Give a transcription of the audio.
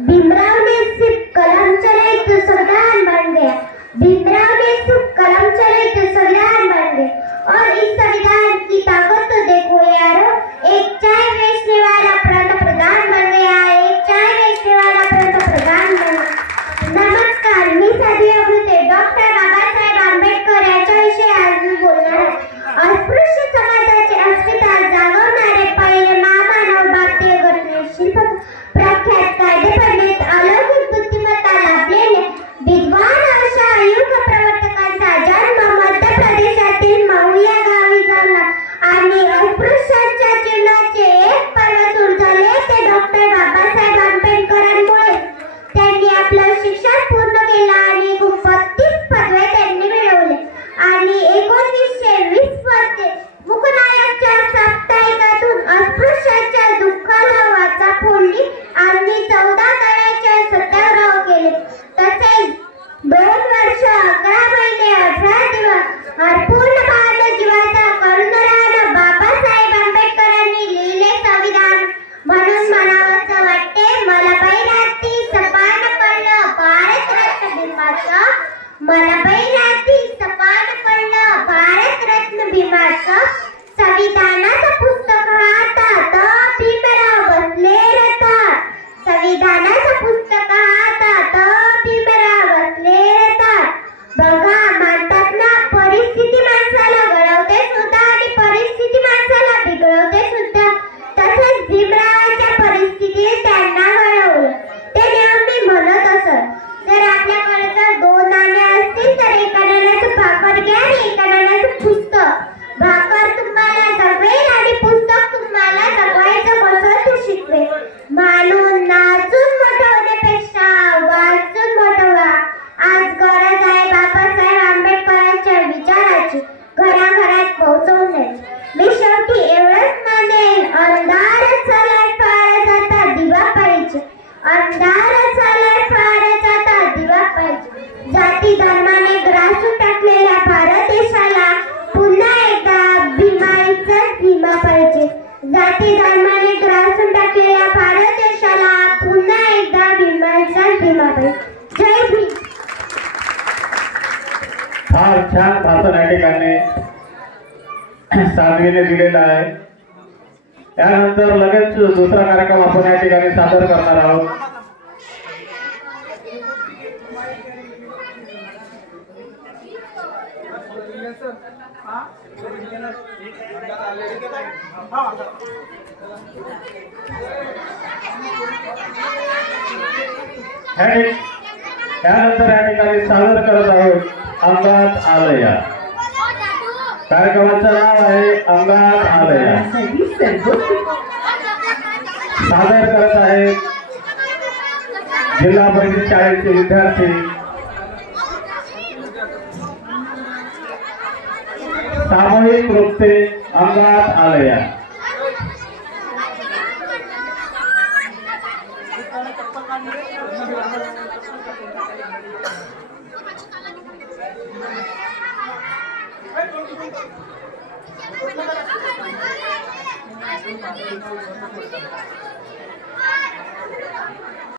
भीमराव ने सिर्फ कलम चलाई तो संविधान बन गया। भीमराव ने सिर्फ कलम चलाई तो संविधान बन गया। और इस संविधान की ताकत तो देखो यारो, एक चाय बेचने वाला पंतप्रधान बन गया। एक चाय बेचने वाला पंतप्रधान बन गया। नमस्कार, मी सादिया भुते डॉक्टर बाबासाहेब आंबेडकर यांच्याविषयी आज मी बोलणार आहे। अस्पृश्य समाजाचे अस्मिता जागवणारे पहिले महामानव भारतीय घटनेशील प्रख्यात कायदे पंडित अलौकिक बुद्धिमत्ता लाभलेले विद्वान अशा युग प्रवर्तकांचा जन्म मध्य प्रदेशातील महू या गावी झाला आणि अस्पृश्यांच्या जीवनाचे एक पर्व सुरू झाले ते डॉक्टर बाबासाहेब आंबेडकरांमुळे। त्यांनी आपलं शिक्षण पूर्ण केलं आणि 32 पदवे त्यांनी मिळवले आणि 1920 मध्ये मुकनायकच्या साप्ताहिकातून अस्पृश्यांच्या दुःखाला वाचा फोडली आणि 14 तळ्याचे सत्याग्रह केले। तसेच 2 वर्ष 11 महिने 18 दिवस पूर्ण भारत जीवाचा करून राहणं बाबासाहेब आंबेडकरांनी लिहिले संविधान म्हणून म्हणावंसं वाटते। मला बैराती सपान पडलं भारतरत्न भीमाचं, मला बैराती सपान पडलं भारतरत्न भीमाचं। संविधानाचं पुस्तक हातात भीमराव बसले रथात, संविधानाचं पुस्तक हातात भीमराव बसले रथात। बघा म्हणतात ना, परिस्थिती माणसाला घडवते सुद्धा आणि परिस्थिती माणसाला बिघडवते सुद्धा। तसेच भीमरावांच्या परिस्थितीने त्यांना घडवलं। ते नेहमी म्हणत असत, जर आपल्याकडे जर 2 नाणे असतील तर एका नाण्याचं भाकर घ्या आणि एका नाण्याचं पुस्तक। भाकर तुम्हाला जगवेल आणि पुस्तक तुम्हाला जगवायचं कसं ते शिकवेल। म्हणून नाचून मोठं होण्यापेक्षा वाचून मोठं व्हा। आज गरज आहे बाबासाहेब आंबेडकरांच्या विचाराची घराघरात पोहोचवण्याची। मी शेवटी एवढंच मानेन, अंधार चालाय फारच आता दिवा पाहिजे, अंधार चालाय फारच आता दिवा पाहिजे। जाती धर्माने ग्रासून टाकलेल्या भारत देशाला पुन्हा एकदा भीमाईचाच भीमा पाहिजे। जाती धर्माने ग्रासून टाकलेल्या भारत देशाला पुन्हा एकदा भीमाईचाच भीमा पाहिजे। जय भीम। फार छान भाषण या ठिकाणी साधवीने दिलेला आहे। त्यानंतर लगेच दुसरा कार्यक्रम आपण या ठिकाणी सादर करणार आहोत। त्यानंतर या ठिकाणी सादर करत आहोत अंगात आलया। कार्यक्रमाचं नाव आहे अंगात आलया। सादर करत आहेत जिल्हा परिषद शाळेचे विद्यार्थी। सामूहिक नृत्य अंगात आलया।